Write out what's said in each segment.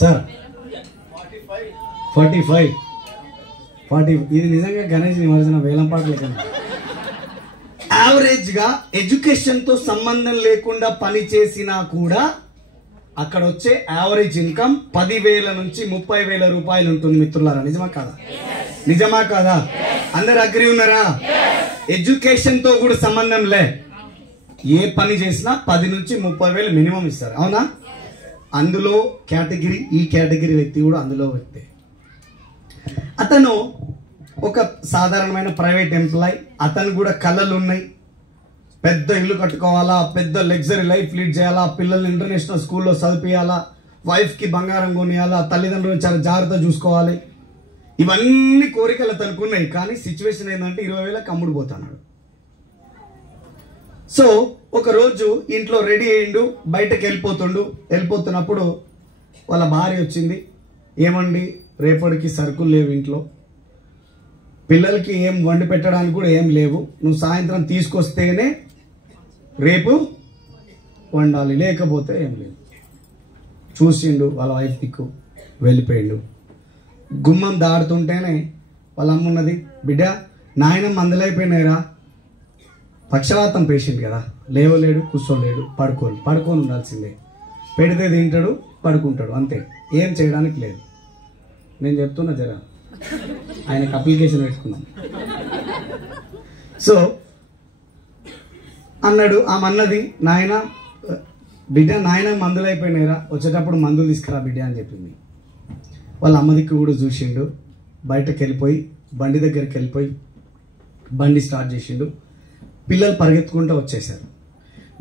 Sir 45 ఇది నిజంగా గణేష్ నిమజ్జన వేలం పాటలు కన్నా. యావరేజ్గా ఎడ్యుకేషన్తో సంబంధం లేకుండా పని చేసినా కూడా అక్కడ వచ్చే యావరేజ్ ఇన్కమ్ 10,000 నుంచి 30,000 రూపాయలు ఉంటుంది మిత్రులారా. నిజమా కాదా? నిజమా కాదా? అందరు అగ్రి ఉన్నారా? ఎడ్యుకేషన్తో కూడా సంబంధం లే, ఏ పని చేసినా 10 నుంచి 30,000 మినిమం ఇస్తారు. అవునా? అందులో కేటగిరీ, ఈ కేటగిరీ వ్యక్తి కూడా అందులో వ్యక్తి. అతను ఒక సాధారణమైన ప్రైవేట్ ఎంప్లాయ్. అతను కూడా కళలు ఉన్నాయి, పెద్ద ఇల్లు కట్టుకోవాలా, పెద్ద లగ్జరీ లైఫ్ లీడ్ చేయాలా, పిల్లల్ని ఇంటర్నేషనల్ స్కూల్లో చదివియాలా, వైఫ్కి బంగారం కొనియాలా, తల్లిదండ్రులను చాలా జాగ్రత్తగా చూసుకోవాలి. ఇవన్నీ కోరికలు అతనికి ఉన్నాయి. కానీ సిచ్యువేషన్ ఏంటంటే 20,000కి అమ్ముడు పోతున్నాడు. సో ఒకరోజు ఇంట్లో రెడీ అయ్యిండు, బయటకు వెళ్ళిపోతున్నప్పుడు వాళ్ళ భార్య వచ్చింది. ఏమండి, రేపటికి సరుకులు లేవు ఇంట్లో, పిల్లలకి ఏం వండి పెట్టడానికి కూడా ఏం లేవు, నువ్వు సాయంత్రం తీసుకొస్తేనే రేపు వండాలి, లేకపోతే ఏం లేదు. చూసిండు, వాళ్ళ వైఫ్ దిక్కు వెళ్ళిపోయిండు. గుమ్మం దాడుతుంటేనే వాళ్ళ అమ్మ ఉన్నది, బిడ్డ నాయన మందులైపోయినాయిరా, పక్షవాతం పేషెంట్ కదా, లేవలేడు, కూర్చోలేడు, పడుకొని ఉండాల్సిందే, పెడితే తింటాడు, పడుకుంటాడు, అంతే, ఏం చేయడానికి లేదు. నేను చెప్తున్నా జరా, ఆయనకు అప్లికేషన్ పెట్టుకున్నాం. సో అన్నాడు, ఆమె నాయన బిడ్డ నాయన మందులు అయిపోయినాయిరా, వచ్చేటప్పుడు మందులు తీసుకురా బిడ్డ అని చెప్పింది. వాళ్ళ అమ్మ దిక్కు కూడా చూసిండు, బయటకు వెళ్ళిపోయి బండి దగ్గరికి వెళ్ళిపోయి బండి స్టార్ట్ చేసిండు. పిల్లలు పరిగెత్తుకుంటూ వచ్చేసారు.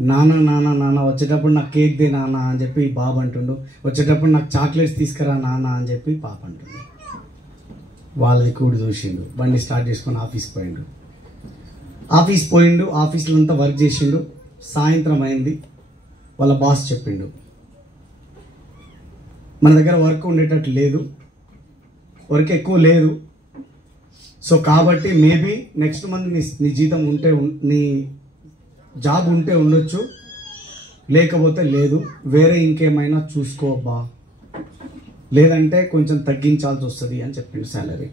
నాన్న వచ్చేటప్పుడు నాకు కేక్ దే నాన్న అని చెప్పి బాబు అంటుండు, వచ్చేటప్పుడు నాకు చాక్లెట్స్ తీసుకురా నాన్న అని చెప్పి పాప అంటుండు. వాళ్ళది కూడా చూసిండు, బండి స్టార్ట్ చేసుకొని ఆఫీస్ పోయిండు. ఆఫీస్లో అంతా వర్క్ చేసిండు. సాయంత్రం అయింది. వాళ్ళ బాస్ చెప్పిండు, మన దగ్గర వర్క్ ఉండేటట్టు లేదు, వర్క్ ఎక్కువ లేదు, సో కాబట్టి మేబీ నెక్స్ట్ మంత్ నీ జీతం ఉంటే, నీ జాబ్ ఉంటే ఉండొచ్చు, లేకపోతే లేదు, వేరే ఇంకేమైనా చూసుకోబ్బా, లేదంటే కొంచెం తగ్గించాల్సి వస్తుంది అని చెప్పిండు శాలరీ.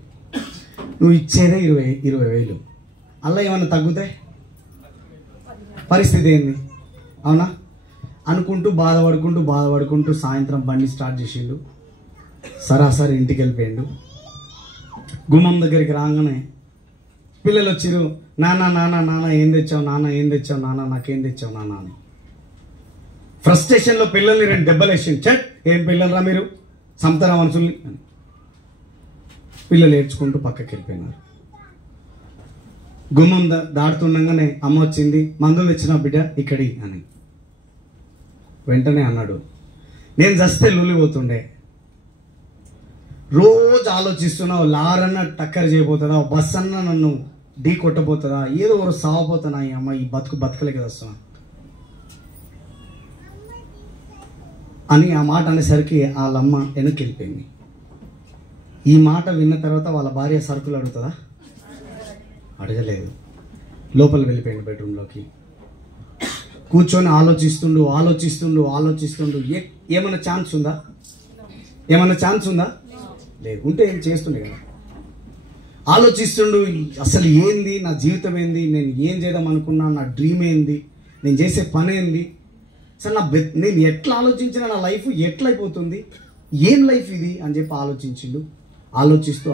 నువ్వు ఇచ్చేదే 20,000, అలా ఏమైనా తగ్గుతాయి? పరిస్థితి ఏంది? అవునా? అనుకుంటూ బాధపడుకుంటూ సాయంత్రం బండి స్టార్ట్ చేసిండు. సరాసరి ఇంటికి వెళ్ళిపోయిండు. గుమ్మం దగ్గరికి రాగానే పిల్లలు వచ్చిరు, నాన్న ఏం తెచ్చావు నాన్న నాకేం తెచ్చావు నాన్న అని. ఫ్రస్ట్రేషన్లో పిల్లల్ని 2 దెబ్బలు వేసిండు. చెట్, ఏం పిల్లలరా మీరు, సంతరా మనుషుల్ని అని. పిల్లలు ఏడ్చుకుంటూ పక్కకి వెళ్ళిపోయినారు. గుమ్మం దాడుతుండగానే అమ్మ వచ్చింది, మందులు తెచ్చిన బిడ్డ ఇక్కడి అని. వెంటనే అన్నాడు, నేను చస్తే లూలిపోతుండే, రోజు ఆలోచిస్తున్నావు, లారన్న టక్కర్ చేయబోతుందా, బస్ అన్న నన్ను ఢీ కొట్టబోతుందా, ఏదో ఒకరు సావపోతున్నా, ఈ అమ్మ ఈ బతకలే కదా వస్తున్నా అని ఆ మాట అనేసరికి వాళ్ళమ్మ వెనక్కి వెళ్ళిపోయింది. ఈ మాట విన్న తర్వాత వాళ్ళ భార్య సరుకులు అడుగుతుందా? అడగలేదు. లోపల వెళ్ళిపోయింది బెడ్రూమ్లోకి. కూర్చొని ఆలోచిస్తుండు. ఏమైనా ఛాన్స్ ఉందా? లేదు. ఉంటే ఏం చేస్తుండే కదా. ఆలోచిస్తుండు, అసలు ఏంది నా జీవితం, ఏంది నేను ఏం చేద్దాం అనుకున్నా, నా డ్రీమ్ ఏంది, నేను చేసే పని ఏంది, అసలు నేను ఎట్లా ఆలోచించినా నా లైఫ్ ఎట్లయిపోతుంది, ఏం లైఫ్ ఇది అని చెప్పి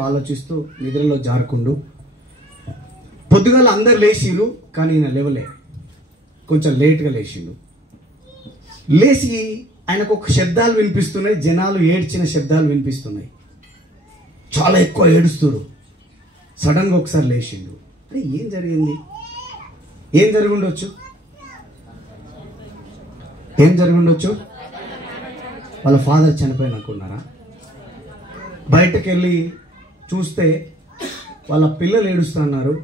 ఆలోచిస్తూ నిద్రలో జారుకుండు. పొద్దుగాల అందరు లేచిరు, కానీ ఈయన లేవలే, కొంచెం లేట్గా లేచిండు. లేచి ఆయనకు ఒక శబ్దాలు వినిపిస్తున్నాయి, జనాలు ఏడ్చిన శబ్దాలు వినిపిస్తున్నాయి, చాలా ఎక్కువ ఏడుస్తున్నారు. సడన్గా ఒకసారి లేచిండు. అరే ఏం జరిగింది? ఏం జరిగి ఉండొచ్చు? వాళ్ళ ఫాదర్ చనిపోయిన అనుకున్నారా? బయటకు వెళ్ళి చూస్తే వాళ్ళ పిల్లలు ఏడుస్తున్నారు,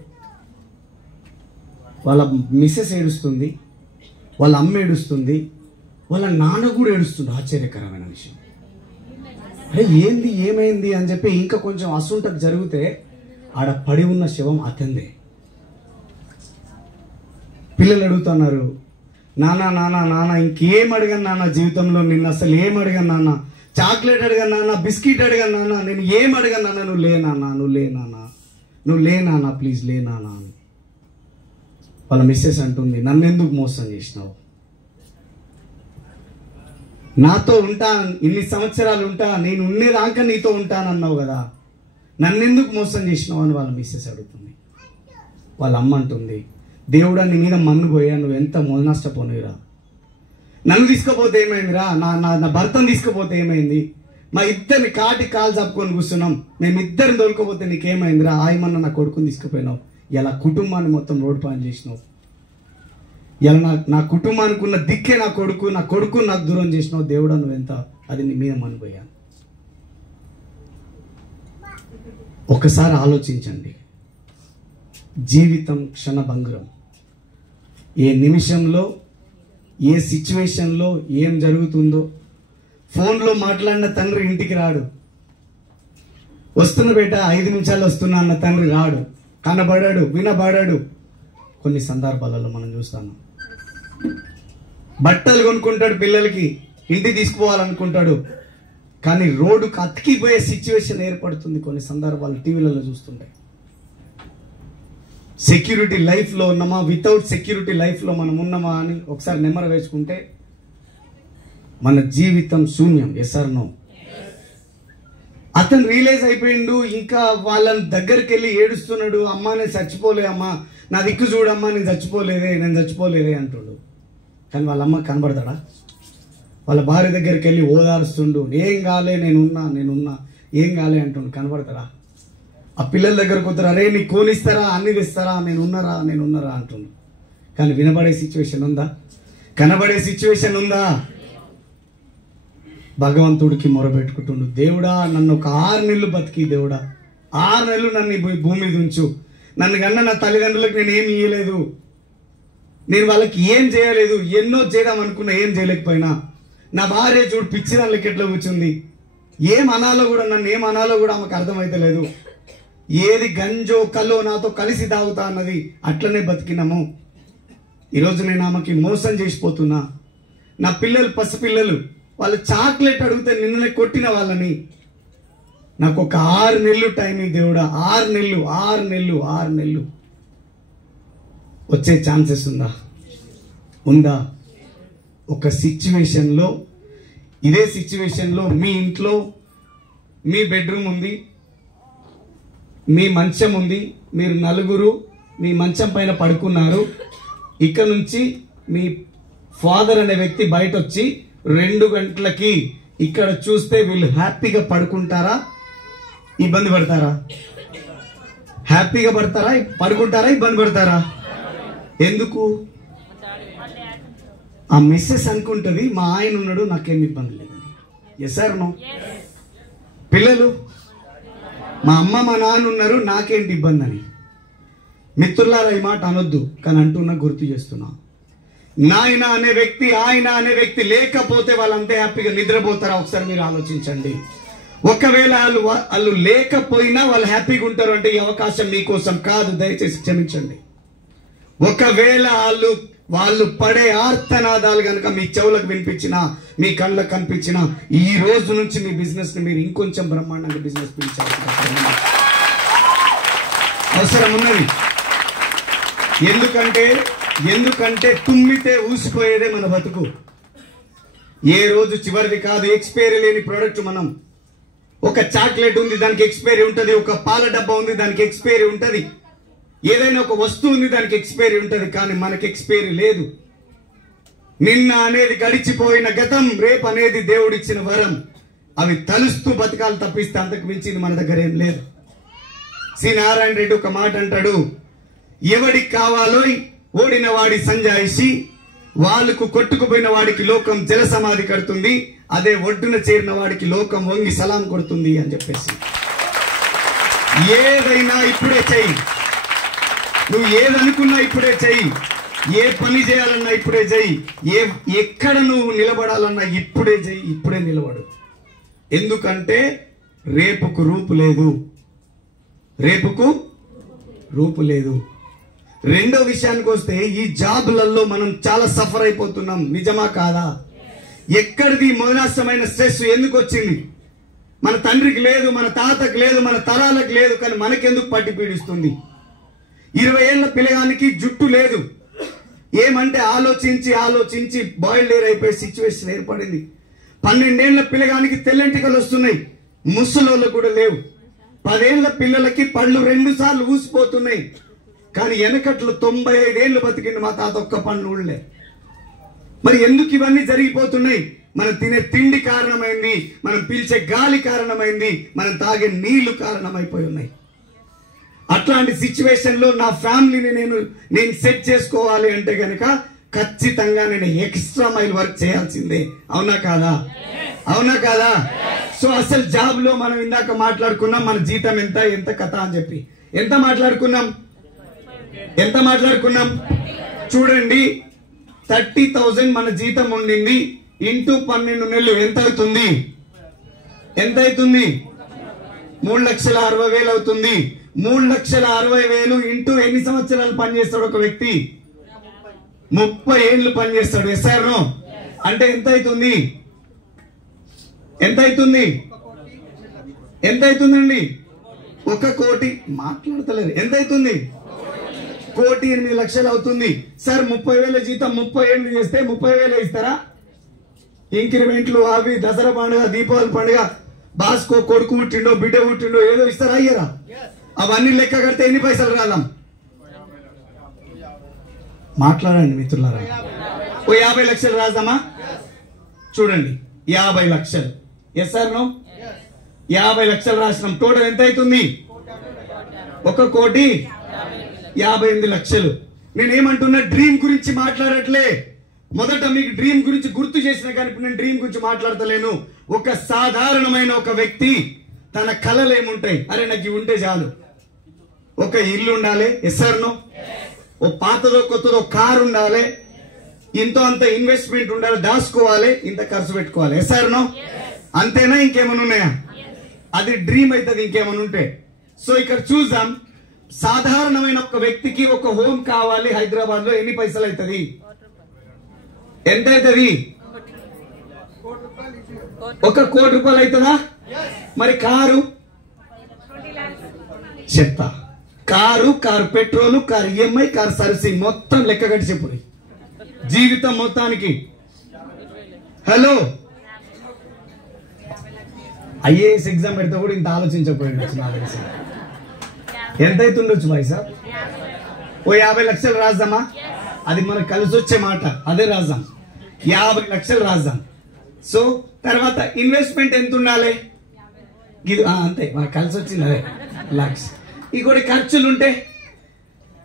వాళ్ళ మిస్సెస్ ఏడుస్తుంది, వాళ్ళ అమ్మ ఏడుస్తుంది, వాళ్ళ నాన్న కూడా ఏడుస్తుంది. ఆశ్చర్యకరమైన విషయం. అరే ఏంది, ఏమైంది అని చెప్పి ఇంకా కొంచెం అసుంటకు జరిగితే ఆడ పడి ఉన్న శవం అతందే. పిల్లలు అడుగుతున్నారు, నాన్న ఇంకేం అడిగాను నాన్న జీవితంలో, నిన్ను అసలు ఏం అడిగాను నాన్న, చాక్లెట్ అడగను నాన్న, బిస్కెట్ అడగను నాన్న, నేను ఏం అడగను నాన్న, నువ్వు లేనానా, నువ్వు లేనానా ప్లీజ్ లేనానా అని. వాళ్ళ మిస్సెస్ అంటుంది, నన్ను ఎందుకు మోసం చేసినావు, నాతో ఉంటా, ఇన్ని సంవత్సరాలు ఉంటా, నేను ఉండేదాకా నీతో ఉంటానన్నావు కదా, నన్నెందుకు మోసం చేసినావు అని వాళ్ళ మిస్సెస్ అడుగుతుంది. వాళ్ళ అమ్మ అంటుంది, దేవుడా నీ మీద మన్ను పోయా, నువ్వు ఎంత నష్టపోనిరా, నన్ను తీసుకుపోతే ఏమైందిరా, నా భర్తను తీసుకుపోతే ఏమైంది, మా ఇద్దరిని కాలు చాపుకొని కూర్చున్నాం, మేమిద్దరిని దొరకపోతే నీకేమైందిరా, ఆయమన్న నా కొడుకుని తీసుకుపోయినావు, ఇలా కుటుంబాన్ని మొత్తం రోడ్డు పాలు చేసినావు, ఇలా నా కుటుంబానికి ఉన్న దిక్కే నా కొడుకు నాకు దూరం చేసినావు, దేవుడా నువ్వెంత, అది నీ మీద మన్నుపోయా. ఒకసారి ఆలోచించండి, జీవితం క్షణభంగురం. ఏ నిమిషంలో ఏ సిచ్యువేషన్లో ఏం జరుగుతుందో. ఫోన్లో మాట్లాడిన తండ్రి ఇంటికి రాడు, వస్తున్న బేట 5 నిమిషాలు వస్తున్నా అన్న తండ్రి రాడు, కనబడాడు, వినబడాడు. కొన్ని సందర్భాలలో మనం చూస్తాము. బట్టలు కొనుక్కుంటాడు, పిల్లలకి ఇంటికి తీసుకుపోవాలనుకుంటాడు, కానీ రోడ్డుకు అతికిపోయే సిచ్యువేషన్ ఏర్పడుతుంది. కొన్ని సందర్భాలు టీవీలలో చూస్తుంటాయి. సెక్యూరిటీ లైఫ్లో ఉన్నామా, వితౌట్ సెక్యూరిటీ లైఫ్లో మనం ఉన్నామా అని ఒకసారి నెమ్మర వేసుకుంటే మన జీవితం శూన్యం. Yes or no? అతను రియలైజ్ అయిపోయిండు, ఇంకా వాళ్ళని దగ్గరికి వెళ్ళి ఏడుస్తున్నాడు, అమ్మా నేను చచ్చిపోలే, అమ్మా నా దిక్కు చూడమ్మా, నేను చచ్చిపోలేదే అంటుడు. కానీ వాళ్ళ అమ్మ కనబడతాడా? వాళ్ళ భార్య దగ్గరికి వెళ్ళి ఓదారుస్తుండు, ఏం కాలే, నేనున్నా ఏం కాలే అంటుండు, కనబడతాడా? ఆ పిల్లల దగ్గరకు వస్తారు, అరే నీకు కోనిస్తారా, అన్ని తెస్తారా, నేనున్నారా అంటుండు. కానీ వినబడే సిచ్యువేషన్ ఉందా? కనబడే సిచ్యువేషన్ ఉందా? భగవంతుడికి మొరబెట్టుకుంటుండు, దేవుడా నన్ను ఒక 6 నెలలు బతికి, దేవుడా 6 నెలలు నన్ను భూమి మీద ఉంచు, నన్ను కన్నా నా తల్లిదండ్రులకు నేను ఏమి ఇయ్యలేదు, నేను వాళ్ళకి ఏం చేయలేదు, ఎన్నో చేద్దాం అనుకున్నా ఏం చేయలేకపోయినా, నా భార్య చూడు పిచ్చిదానికి ఎట్లా కూర్చుంది, నన్ను ఏం అనాలో కూడా ఆమెకు అర్థమైతే లేదు, ఏది గంజో కల్లో నాతో కలిసి తాగుతా అన్నది, అట్లనే బతికినాము. ఈరోజు నేను ఆమెకి మోసం చేసిపోతున్నా. నా పిల్లలు పసిపిల్లలు వాళ్ళు చాక్లెట్ అడిగితే నిన్ననే కొట్టిన వాళ్ళని, నాకు ఒక 6 నెలలు టైం ఈ దేవుడా, 6 నెలలు వచ్చే ఛాన్సెస్ ఉందా? ఒక సిచ్యువేషన్లో, ఇదే సిచ్యువేషన్లో మీ ఇంట్లో మీ బెడ్రూమ్ ఉంది, మీ మంచం ఉంది, మీరు 4 మీ మంచం పైన పడుకున్నారు. ఇక్కడ నుంచి మీ ఫాదర్ అనే వ్యక్తి బయట వచ్చి 2 గంటలకి ఇక్కడ చూస్తే వీళ్ళు హ్యాపీగా పడుకుంటారా, ఇబ్బంది పడతారా? హ్యాపీగా పడుకుంటారా, ఇబ్బంది పడతారా? ఎందుకు? ఆ మిస్సెస్ అనుకుంటుంది, మా ఆయన ఉన్నాడు, నాకేం ఇబ్బంది లేదని. Yes or no? పిల్లలు, మా అమ్మ మా నాన్న ఉన్నారు, నాకేంటి ఇబ్బంది అని. మిత్రులారా ఈ మాట అనొద్దు, కానీ అంటున్నా, గుర్తు చేస్తున్నా. ఆయన అనే వ్యక్తి లేకపోతే వాళ్ళంతే హ్యాపీగా నిద్రపోతారా? ఒకసారి మీరు ఆలోచించండి. ఒకవేళ వాళ్ళు లేకపోయినా వాళ్ళు హ్యాపీగా ఉంటారు అంటే ఈ అవకాశం మీకోసం కాదు, దయచేసి క్షమించండి. ఒకవేళ వాళ్ళు పడే ఆర్తనాదాలు కనుక మీ చెవులకు వినిపించినా, మీ కళ్ళకు కనిపించినా, ఈ రోజు నుంచి మీ బిజినెస్ ని మీరు ఇంకొంచెం బ్రహ్మాండంగా బిజినెస్ పెంచాల్సిన అవసరం ఉన్నది. ఎందుకంటే తుమ్మితే ఊసిపోయేదే మన బతుకు. ఏ రోజు చివరిది కాదు. ఎక్స్పైరీ లేని ప్రోడక్ట్ మనం. ఒక చాక్లెట్ ఉంది, దానికి ఎక్స్పైరీ ఉంటుంది. ఒక పాల డబ్బా ఉంది, దానికి ఎక్స్పైరీ ఉంటుంది. ఏదైనా ఒక వస్తువు ఉంది, దానికి ఎక్స్పైరీ ఉంటుంది. కానీ మనకి ఎక్స్పైరీ లేదు. నిన్న అనేది గడిచిపోయిన గతం, రేపు అనేది దేవుడిచ్చిన వరం. అవి తలుస్తూ బతకాలు తప్పిస్తే అంతకు మించింది మన దగ్గర ఏం లేదు. సి నారాయణ రెడ్డి ఒక మాట అంటాడు, ఎవడికి కావాలో ఓడిన వాడి సంజాయిషి, వాళ్ళకు కొట్టుకుపోయిన వాడికి లోకం జలసమాధి కడుతుంది, అదే ఒడ్డున చేరిన వాడికి లోకం వంగి సలాం కొడుతుంది అని చెప్పేసి. ఏదైనా ఇప్పుడే చెయ్యి. నువ్వు ఏదనుకున్నా ఇప్పుడే చెయ్యి. ఏ పని చేయాలన్నా ఇప్పుడే చెయ్యి. ఎక్కడ నువ్వు నిలబడాలన్నా ఇప్పుడే చెయ్యి. ఇప్పుడే నిలబడు. ఎందుకంటే రేపుకు రూపు లేదు. రెండో విషయానికి వస్తే, ఈ జాబులలో మనం చాలా సఫర్ అయిపోతున్నాం. నిజమా కాదా? ఎక్కడిది మొదలస్తమైన స్ట్రెస్ ఎందుకు వచ్చింది? మన తండ్రికి లేదు, మన తాతకు లేదు, మన తరాలకు లేదు, కానీ మనకెందుకు పట్టి పీడిస్తుంది? 20 ఏళ్ల పిల్లగానికి జుట్టు లేదు, ఏమంటే ఆలోచించి ఆలోచించి బాయిల్డ్ ఎయిర్ అయిపోయే సిచ్యువేషన్ ఏర్పడింది. 12 ఏళ్ల పిల్లగానికి తెల్లంటికలు వస్తున్నాయి, ముసలోళ్ళు కూడా లేవు. 10 ఏళ్ల పిల్లలకి పళ్ళు 2 సార్లు ఊసిపోతున్నాయి. కానీ వెనకట్లు 95 ఏళ్ళు బతికిండు మా తాత, ఒక్క పండ్లు ఊళ్ళే. మరి ఎందుకు ఇవన్నీ జరిగిపోతున్నాయి? మనం తినే తిండి కారణమైంది, మనం పీల్చే గాలి కారణమైంది, మనం తాగే నీళ్లు కారణమైపోయి ఉన్నాయి. అట్లాంటి సిచ్యువేషన్ లో నా ఫ్యామిలీని నేను సెట్ చేసుకోవాలి అంటే గనక ఖచ్చితంగా నేను ఎక్స్ట్రా మైల్ వర్క్ చేయాల్సిందే. అవునా కాదా? అవునా కాదా? సో అసలు జాబ్ లో మనం ఇందాక మాట్లాడుకున్నాం మన జీతం ఎంత కథ అని చెప్పి. ఎంత మాట్లాడుకున్నాం చూడండి. 30,000 మన జీతం ఉండింది, ఇంటూ 12 నెలలు ఎంత అవుతుంది? 3,60,000 అవుతుంది. 3,60,000 ఇంటూ ఎన్ని సంవత్సరాలు పనిచేస్తాడు ఒక వ్యక్తి? 30 ఏళ్ళు పనిచేస్తాడు. Yes or no? అంటే ఎంత అవుతుందండి? 1 కోటి మాట్లాడతలేదు. ఎంత అవుతుంది? 1,08,00,000 అవుతుంది. సార్ 30,000 జీతం 30 ఏళ్ళు చేస్తే 30,000 ఇస్తారా? ఇంక్రిమెంట్లు అవి, దసరా పండుగ, దీపావళి పండుగ, బాస్కో కొడుకు పుట్టిండో బిడ్డ పుట్టిండో ఏదో ఇస్తారా? అయ్యారా? అవన్నీ లెక్క కడితే ఎన్ని పైసలు రాదాం? మాట్లాడండి మిత్రులారా. 50 లక్షలు రాద్దామా? చూడండి 50 లక్షలు. Yes sir no? 50 లక్షలు రాసినాం. టోటల్ ఎంత అవుతుంది? 1,58,00,000. నేనేమంటున్నా, డ్రీమ్ గురించి మాట్లాడట్లే. మొదట మీకు డ్రీమ్ గురించి గుర్తు చేసిన కానీ ఇప్పుడు నేను డ్రీమ్ గురించి మాట్లాడతలేను. ఒక సాధారణమైన ఒక వ్యక్తి తన కళలు ఏముంటాయి? అరే నాకు ఇవి ఉంటే చాలు. ఒక ఇల్లు ఉండాలి. Yes sir no? ఓ పాతదో కొత్తదో కారు ఉండాలి, ఇంతో అంత ఇన్వెస్ట్మెంట్ ఉండాలి, దాచుకోవాలి, ఇంత ఖర్చు పెట్టుకోవాలి. Yes sir no? అంతేనా? ఇంకేమైనా ఉన్నాయా? అది డ్రీమ్ అవుతుంది ఇంకేమైనా ఉంటే. సో ఇక్కడ చూద్దాం, సాధారణమైన ఒక వ్యక్తికి ఒక హోమ్ కావాలి హైదరాబాద్ లో, ఎన్ని పైసలు అవుతుంది? ఎంత అవుతుంది? 1 కోటి రూపాయలు అవుతుందా? మరి కారు చెప్తా. Car petrol, car EMI, car servicing మొత్తం లెక్క కట్టి చెప్పు. జీవితం మొత్తానికి. హలో, ఐఏఎస్ ఎగ్జామ్ పెడితే కూడా ఇంత ఆలోచించకపోయింది. ఎంత అవుతుండొచ్చు భాయ్ సార్? 50 లక్షలు రాద్దామా? అది మనకు కలిసి వచ్చే మాట, అదే రాద్దాం. 50 లక్షలు రాద్దాం. సో తర్వాత ఇన్వెస్ట్మెంట్ ఎంత ఉండాలి? ఇది అంతే, మనకు కలిసి వచ్చింది అదే 1 లక్ష. ఇంకోటి ఖర్చులు ఉంటే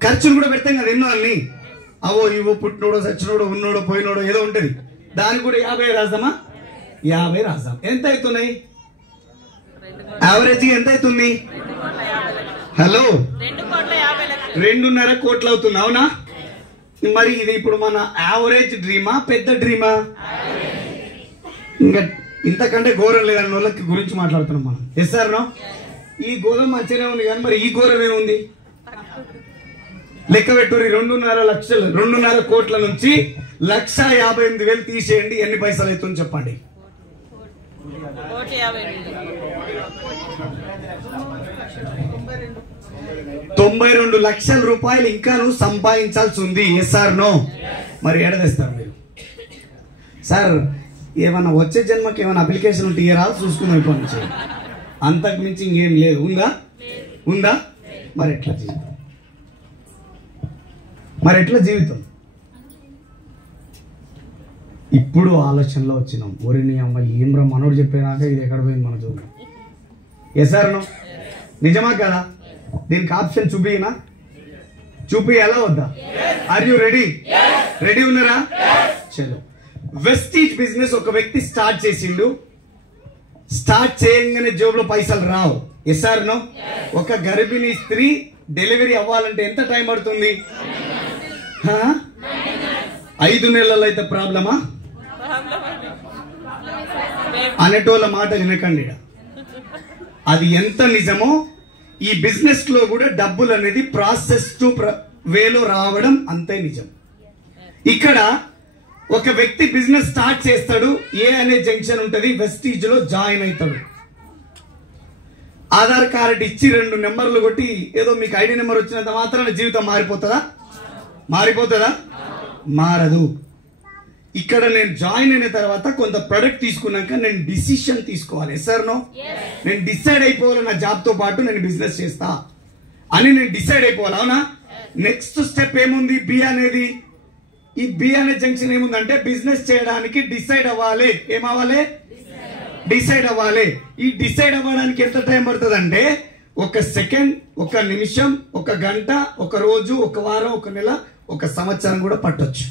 ఖర్చులు కూడా పెడతాం కదా ఎన్నో అన్ని. అవో ఇవో, పుట్టినోడో చచ్చినోడో ఉన్నోడో పోయినోడో ఏదో ఉంటుంది. దానికి కూడా 50 రాద్దామా? 50 రాద్దాం. ఎంత అవుతున్నాయి? యావరేజ్ ఎంత అవుతుంది? హలో, 2.5 కోట్లు అవుతుంది. అవునా? మరి ఇది ఇప్పుడు మన యావరేజ్ డ్రీమా, పెద్ద డ్రీమా? ఇంకా ఇంతకంటే ఘోరం లేదన్న వాళ్ళకి గురించి మాట్లాడుతున్నాం మనం. Yes sir no? ఈ ఘోరం మంచిగానే ఉంది కానీ మరి ఈ ఘోరం ఏముంది? లెక్క పెట్టుర్రి. 2.5 కోట్ల నుంచి 1,58,000 తీసేయండి, ఎన్ని పైసలు అవుతుందో చెప్పండి. 92 లక్షల రూపాయలు ఇంకా నువ్వు సంపాదించాల్సి ఉంది. Yes sir no? మరి ఏడదేస్తారు మీరు? సార్ ఏమన్నా వచ్చే జన్మకి ఏమైనా అప్లికేషన్ ఉంటే ఇయరా చూసుకుని ఇప్పటి నుంచి, అంతకు మించి ఇంకేం లేదు. ఉందా? మరి ఎట్లా జీవితం? ఇప్పుడు ఆలోచనలో వచ్చినాం. ఒరిని అమ్మ ఏం రా మనోడు చెప్పేదాకా ఇది ఎక్కడ పోయింది మన చూద్దాం. Yes sir no? నిజమా కదా? దీనికి ఆప్షన్ చూపి ఎలా వద్దా? ఆర్ యూ రెడీ ఉన్నారా? చలో. వెస్టీజ్ బిజినెస్ ఒక వ్యక్తి స్టార్ట్ చేసిండు. స్టార్ట్ చేయగానే జోబులో పైసలు రావు. Yes or no? ఒక గర్భిణీ స్త్రీ డెలివరీ అవ్వాలంటే ఎంత టైం పడుతుంది? 5 నెలల్లో అయితే ప్రాబ్లమా? అనేటోళ్ళ మాట వినకండి. అది ఎంత నిజమో ఈ బిజినెస్ లో కూడా డబ్బులు అనేది ప్రాసెస్ టు వేలో రావడం అంతే నిజం. ఇక్కడ ఒక వ్యక్తి బిజినెస్ స్టార్ట్ చేస్తాడు, ఏ అనే జంక్షన్ ఉంటది, వెస్టీజ్ లో జాయిన్ అవుతాడు. ఆధార్ కార్డు ఇచ్చి 2 నెంబర్లు కొట్టి ఏదో మీకు ఐడి నెంబర్ వచ్చినంత మాత్రాన జీవితం మారిపోతుందా? మారిపోతుందా? మారదు. ఇక్కడ నేను జాయిన్ అయిన తర్వాత కొంత ప్రొడక్ట్ తీసుకున్నాక నేను డిసిషన్ తీసుకోవాలి. సార్ నో, నేను డిసైడ్ అయిపోవాలి నా జాబ్ తో పాటు నేను బిజినెస్ చేస్తా అని నేను డిసైడ్ అయిపోవాలి. అవునా? నెక్స్ట్ స్టెప్ ఏముంది? బి అనేది. ఈ బి అనే జంక్షన్ ఏముందంటే బిజినెస్ చేయడానికి డిసైడ్ అవ్వాలి. ఏమవ్వాలి? డిసైడ్ అవ్వాలి. ఈ డిసైడ్ అవ్వడానికి ఎంత టైం పడుతుంది అంటే 1 సెకండ్, 1 నిమిషం, 1 గంట, 1 రోజు, 1 వారం, 1 నెల, 1 సంవత్సరం కూడా పట్టొచ్చు.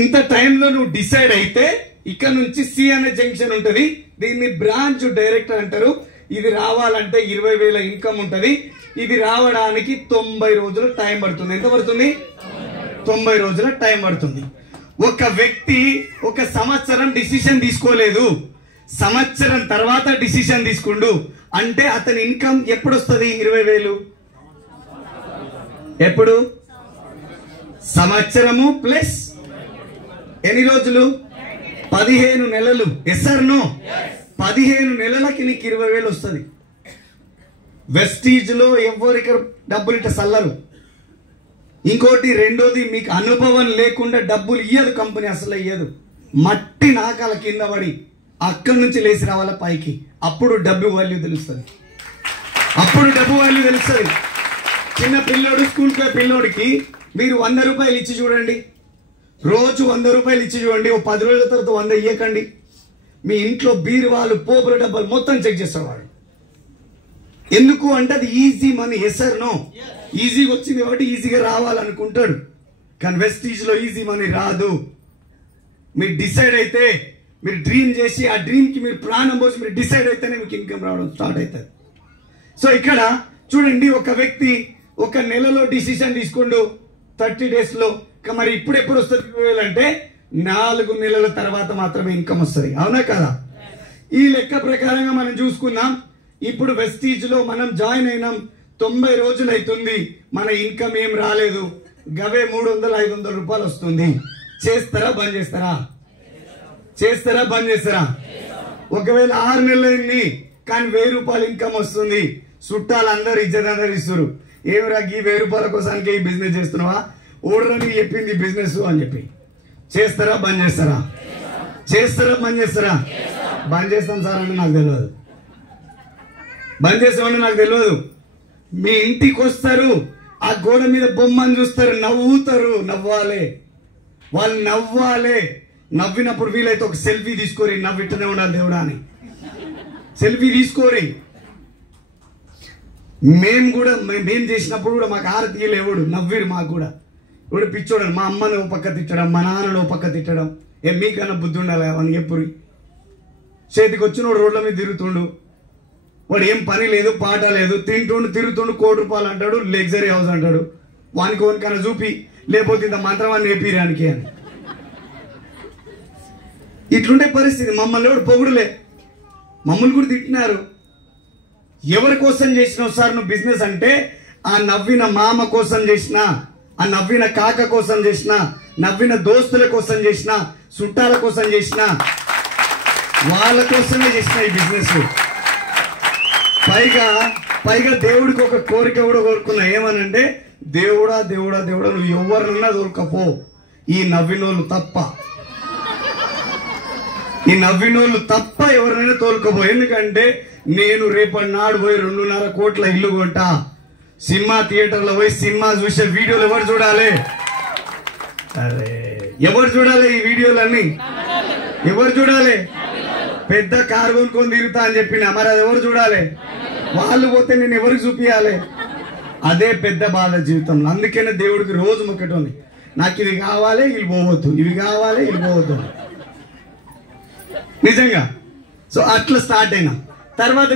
ఇంత టైంలో నువ్వు డిసైడ్ అయితే ఇక్కడ నుంచి సి అనే జంక్షన్ ఉంటది, దీన్ని బ్రాంచ్ డైరెక్టర్ అంటారు. ఇది రావాలంటే 20,000 ఇన్కమ్ ఉంటది. ఇది రావడానికి 90 రోజుల టైం పడుతుంది. ఎంత పడుతుంది? 90 రోజుల టైం పడుతుంది. ఒక వ్యక్తి 1 సంవత్సరం డిసిషన్ తీసుకోలేదు, సంవత్సరం తర్వాత డిసిషన్ తీసుకుండు అంటే అతని ఇన్కమ్ ఎప్పుడు వస్తుంది? 20,000 ఎప్పుడు? సంవత్సరము ప్లస్ ఎన్ని రోజులు? 15 నెలలు. Yes or no? 15 నెలలకి నీకు 20,000 వస్తుంది. వెస్టీజ్ లో ఎవరికి డబ్బులు ఇట్లా సల్లరు. ఇంకోటి రెండోది, మీకు అనుభవం లేకుండా డబ్బులు ఇయ్యదు కంపెనీ, అసలు ఇయ్యదు. మట్టి నాకాల కింద పడి అక్కడి నుంచి లేచి రావాల పైకి. అప్పుడు డబ్బు వాల్యూ తెలుస్తుంది. అప్పుడు డబ్బు వాల్యూ తెలుస్తుంది. చిన్న పిల్లోడు స్కూల్కి పోయే పిల్లోడికి మీరు 100 రూపాయలు ఇచ్చి చూడండి, రోజు 100 రూపాయలు ఇచ్చి చూడండి. 10 రోజుల తర్వాత 100 ఇయ్యకండి. మీ ఇంట్లో బీరువాలు, పోపుల డబ్బాలు మొత్తం చెక్ చేస్తాడు వాడు. ఎందుకు అంటే అది easy money. Yes or no? ఈజీగా వచ్చింది కాబట్టి ఈజీగా రావాలనుకుంటాడు. కానీ వెస్టీజ్ లో ఈజీ మనీ రాదు. మీరు డిసైడ్ అయితే, మీరు డ్రీమ్ చేసి ఆ డ్రీమ్ కి మీరు ప్రాణం పోసి మీరు డిసైడ్ అయితేనే మీకు ఇన్కమ్ రావడం స్టార్ట్ అవుతుంది. సో ఇక్కడ చూడండి, ఒక వ్యక్తి 1 నెలలో డిసిషన్ తీసుకుండు 30 days లో. మరి ఇప్పుడు ఎప్పుడు వస్తుంది 20,000 అంటే 4 నెలల తర్వాత మాత్రమే ఇన్కమ్ వస్తుంది. అవునా కదా? ఈ లెక్క ప్రకారంగా మనం చూసుకుందాం. ఇప్పుడు వెస్టీజ్ లో మనం జాయిన్ అయినాం, 90 రోజులు అవుతుంది, మన ఇన్కమ్ ఏం రాలేదు. గవే 300-500 రూపాయలు వస్తుంది. చేస్తారా? బంద్ చేస్తారా? చేస్తారా? బంద్ చేస్తారా? ఒకవేళ 6 నెలలు అయింది కానీ 1000 రూపాయలు ఇన్కమ్ వస్తుంది. చుట్టాలు అందరు ఇజ్జత్ అందరు ఇస్తారు. ఏమిరా ఈ 1000 రూపాయల కోసానికి ఈ బిజినెస్ చేస్తున్నావా? ఓడరని చెప్పింది బిజినెస్ అని చెప్పి. చేస్తారా? బంద్ చేస్తారా? చేస్తారా? బంద్ చేస్తారా? బంద్ చేస్తాం సార్ అంటే నాకు తెలియదు. బంద్ చేస్తామంటే నాకు తెలియదు. మీ ఇంటికి వస్తారు, ఆ గోడ మీద బొమ్మను చూస్తారు, నవ్వుతారు. నవ్వాలి, వాళ్ళు నవ్వాలి. నవ్వినప్పుడు వీలైతే ఒక సెల్ఫీ తీసుకోరి, నవ్విట్టనే ఉండాలి దేవుడా అని సెల్ఫీ తీసుకోరి. మేము చేసినప్పుడు కూడా మాకు హారతి ఎవడు నవ్విరు. మాకు కూడా ఇప్పుడు పిచ్చోడని మా అమ్మను ఓ పక్క తిట్టడం, మా నాన్నను ఓ పక్క తిట్టడం. మీకన్నా బుద్ధి ఉండాలి అని ఎప్పుడు చేతికి వచ్చినోడు రోడ్ల మీద తిరుగుతుండు, వాడు ఏం పని లేదు పాట లేదు, తింటుండు తిరుగుతుండు, 1 కోటి రూపాయలు అంటాడు, లగ్జరీ హౌస్ అంటాడు. వానికి ఓనికన్నా చూపి, లేకపోతే ఇంత మంత్రమాన్ని ఏపీరానికి అని. ఇట్లుండే పరిస్థితి. మమ్మల్ని ఎవడు పొగుడులే, మమ్మల్ని కూడా తిట్టినారు. ఎవరి కోసం చేసినావు సార్ నువ్వు బిజినెస్ అంటే, ఆ నవ్విన మామ కోసం చేసిన, ఆ నవ్విన కాక కోసం చేసిన, నవ్విన దోస్తుల కోసం చేసిన, చుట్టాల కోసం చేసిన, వాళ్ళ కోసమే చేసిన ఈ బిజినెస్. పైగా దేవుడికి ఒక కోరిక కూడా కోరుకున్నా. ఏమనంటే, దేవుడా దేవుడా దేవుడా నువ్వు ఎవరినన్నా దొరకపో, ఈ నవ్వినోళ్ళు తప్ప, ఈ నవ్వినోళ్ళు తప్ప ఎవరినైనా తోలుకపో. ఎందుకంటే నేను రేపటి నాడు పోయి 2.5 కోట్ల ఇల్లు కొంటా. సినిమా థియేటర్లో పోయి సినిమా చూసే వీడియోలు ఎవరు చూడాలి? అరే ఎవరు చూడాలి ఈ వీడియోలన్నీ? ఎవరు చూడాలి? పెద్ద కారు కొనుక్కొని తిరుగుతా అని చెప్పిన, మరి అది ఎవరు చూడాలి? వాళ్ళు పోతే నేను ఎవరికి చూపించాలి? అదే పెద్ద బాధ జీవితంలో. అందుకనే దేవుడికి రోజు మొక్కటోంది, నాకు ఇవి కావాలి వీళ్ళు పోవద్దు, ఇవి కావాలి వీళ్ళు పోవద్దు నిజంగా. సో అట్లా స్టార్ట్ అయినా తర్వాత